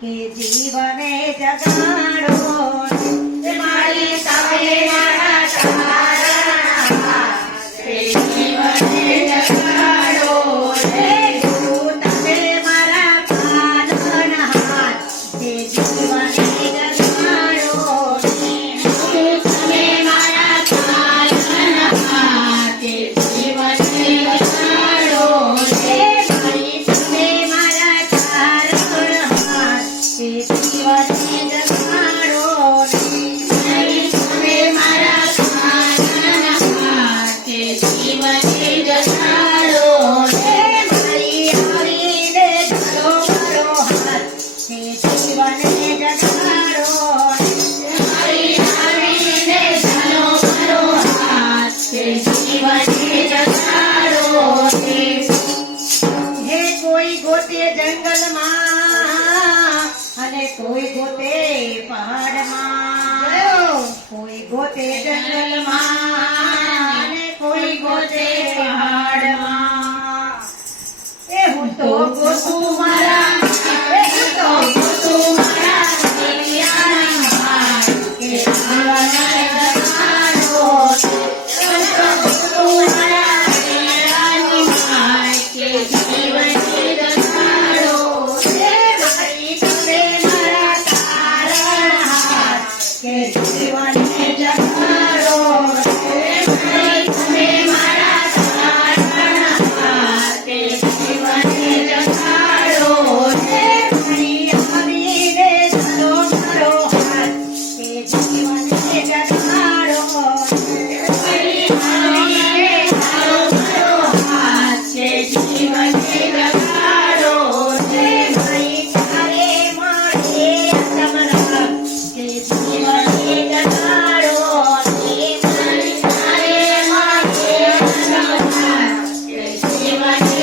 કે જીવને જગાડો. Lord Jesus. Take another. my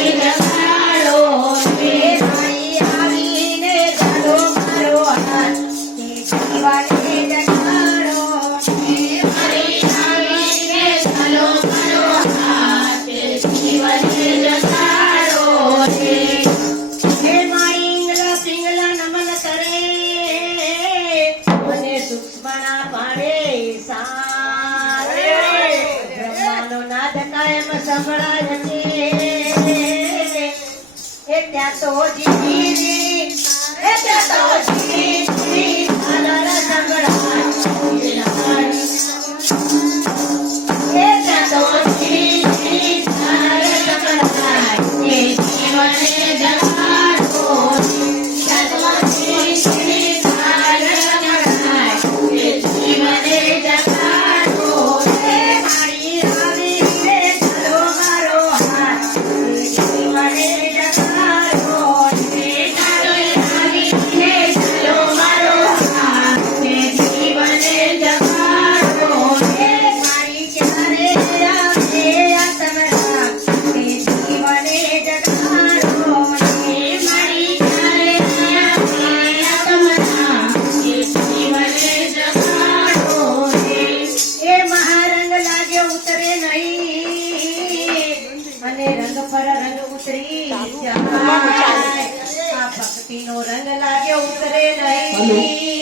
tô de time, é tô पर रंग उतरी भक्ति नो रंग उतरे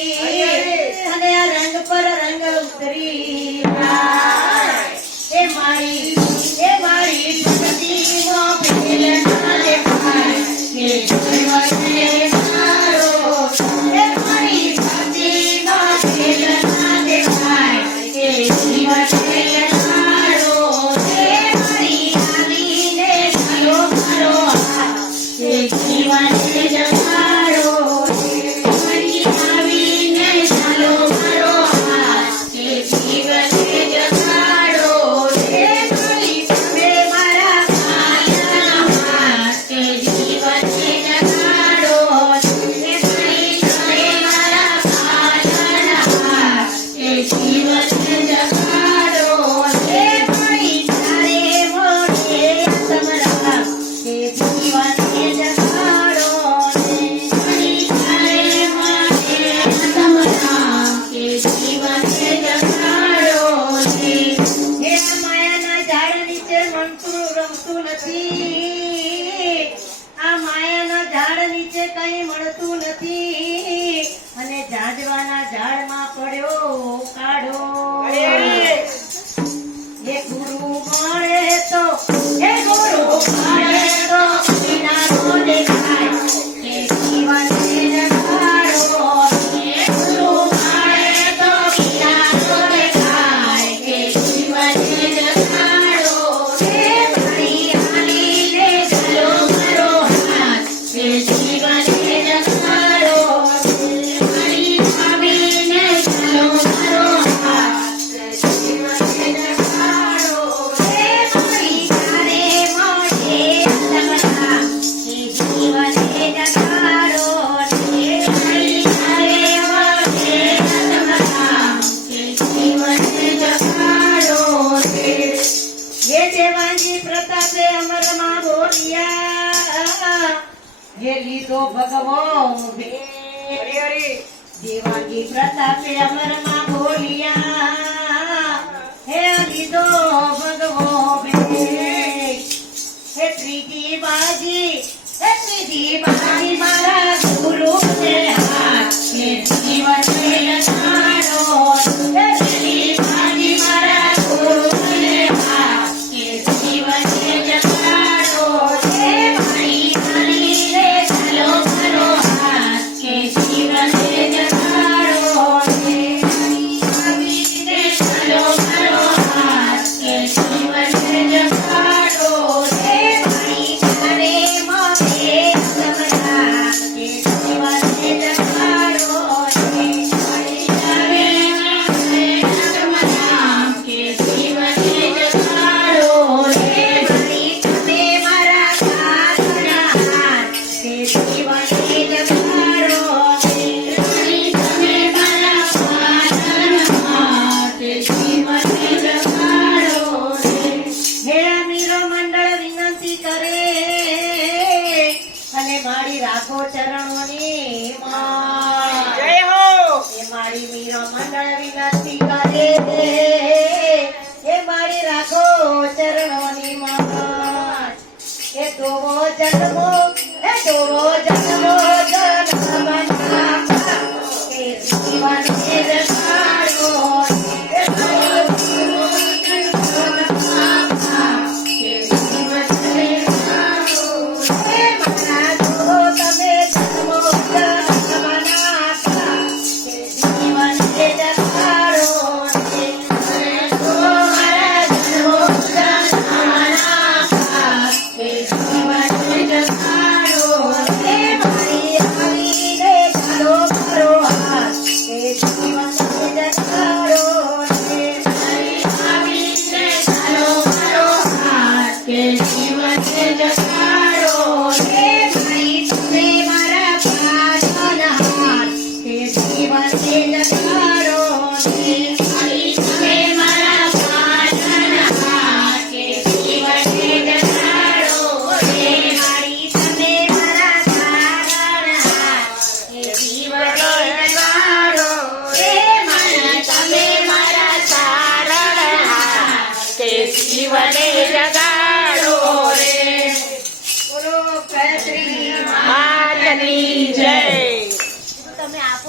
ભગવો દેવાંગી પ્રતાપે અમરમાં બોલિયા. હે દીધો ભગવો. ચરણોની જય એ મારી મીરો મંડળ વિનંતી કરે એ મારી રાખો ચરણોની માં એ તોવો જન્મો એ તો જન્મો. Ishwara